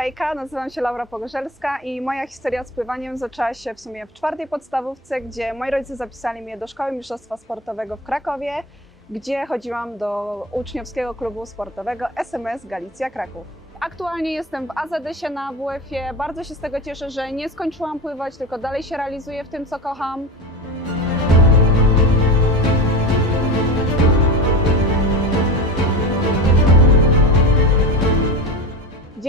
Hejka, nazywam się Laura Pogorzelska i moja historia z pływaniem zaczęła się w sumie w czwartej podstawówce, gdzie moi rodzice zapisali mnie do Szkoły Mistrzostwa Sportowego w Krakowie, gdzie chodziłam do uczniowskiego klubu sportowego SMS Galicja Kraków. Aktualnie jestem w AZS-ie na WF-ie. Bardzo się z tego cieszę, że nie skończyłam pływać, tylko dalej się realizuję w tym, co kocham.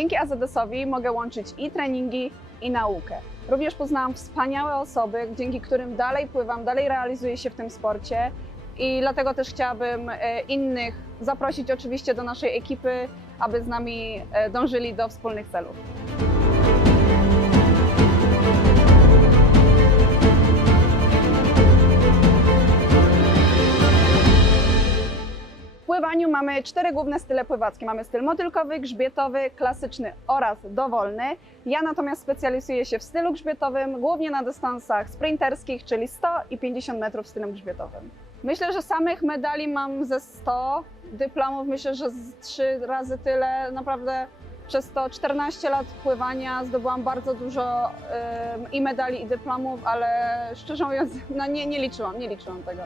Dzięki AZS-owi mogę łączyć i treningi, i naukę. Również poznałam wspaniałe osoby, dzięki którym dalej pływam, dalej realizuję się w tym sporcie i dlatego też chciałabym e, innych zaprosić oczywiście do naszej ekipy, aby z nami e, dążyli do wspólnych celów. Mamy cztery główne style pływackie. Mamy styl motylkowy, grzbietowy, klasyczny oraz dowolny. Ja natomiast specjalizuję się w stylu grzbietowym, głównie na dystansach sprinterskich, czyli 100 i 50 metrów stylem grzbietowym. Myślę, że samych medali mam ze 100, dyplomów myślę, że z 3 razy tyle. Naprawdę przez to 14 lat pływania zdobyłam bardzo dużo ym, i medali, i dyplomów, ale szczerze mówiąc, no nie, nie liczyłam, nie liczyłam tego.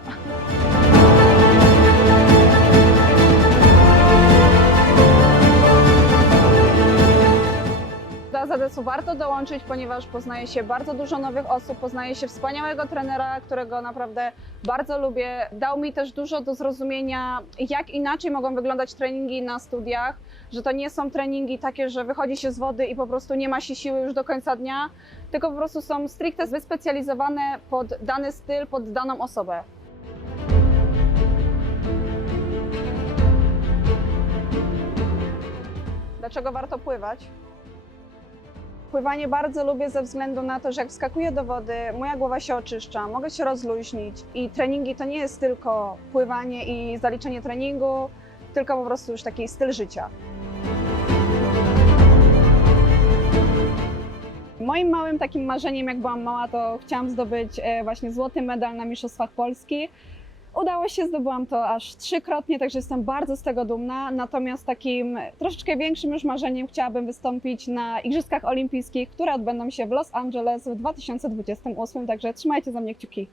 AZS-u warto dołączyć, ponieważ poznaje się bardzo dużo nowych osób, poznaje się wspaniałego trenera, którego naprawdę bardzo lubię. Dał mi też dużo do zrozumienia, jak inaczej mogą wyglądać treningi na studiach, że to nie są treningi takie, że wychodzi się z wody i po prostu nie ma się siły już do końca dnia, tylko po prostu są stricte wyspecjalizowane pod dany styl, pod daną osobę. Dlaczego warto pływać? Pływanie bardzo lubię ze względu na to, że jak wskakuję do wody, moja głowa się oczyszcza, mogę się rozluźnić i treningi to nie jest tylko pływanie i zaliczenie treningu, tylko po prostu już taki styl życia. Moim małym takim marzeniem, jak byłam mała, to chciałam zdobyć e, właśnie złoty medal na Mistrzostwach Polski. Udało się, zdobyłam to aż trzykrotnie, także jestem bardzo z tego dumna. Natomiast takim troszeczkę większym już marzeniem chciałabym wystąpić na Igrzyskach Olimpijskich, które odbędą się w Los Angeles w 2028, także trzymajcie za mnie kciuki.